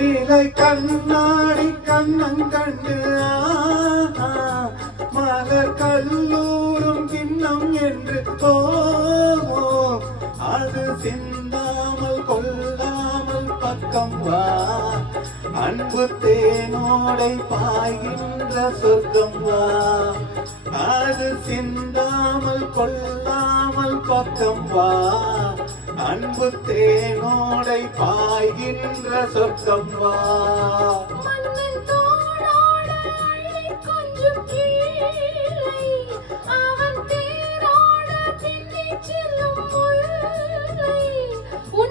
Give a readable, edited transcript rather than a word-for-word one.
நீலை கண்ணாடி கண்ணங்கண்டு மலர் கல்லூரும் கிண்ணம் என்று அது சிந்தாமல் கொள்ளாமல் பக்கம் வா அன்பு தேனோடை பாய்கின்ற சொர்க்கம் வா அது சிந்தாமல் கொள்ளாமல் பக்கம் வா அன்பு தேனோடை பாய்கின்ற சொர்க்கம் வா உன்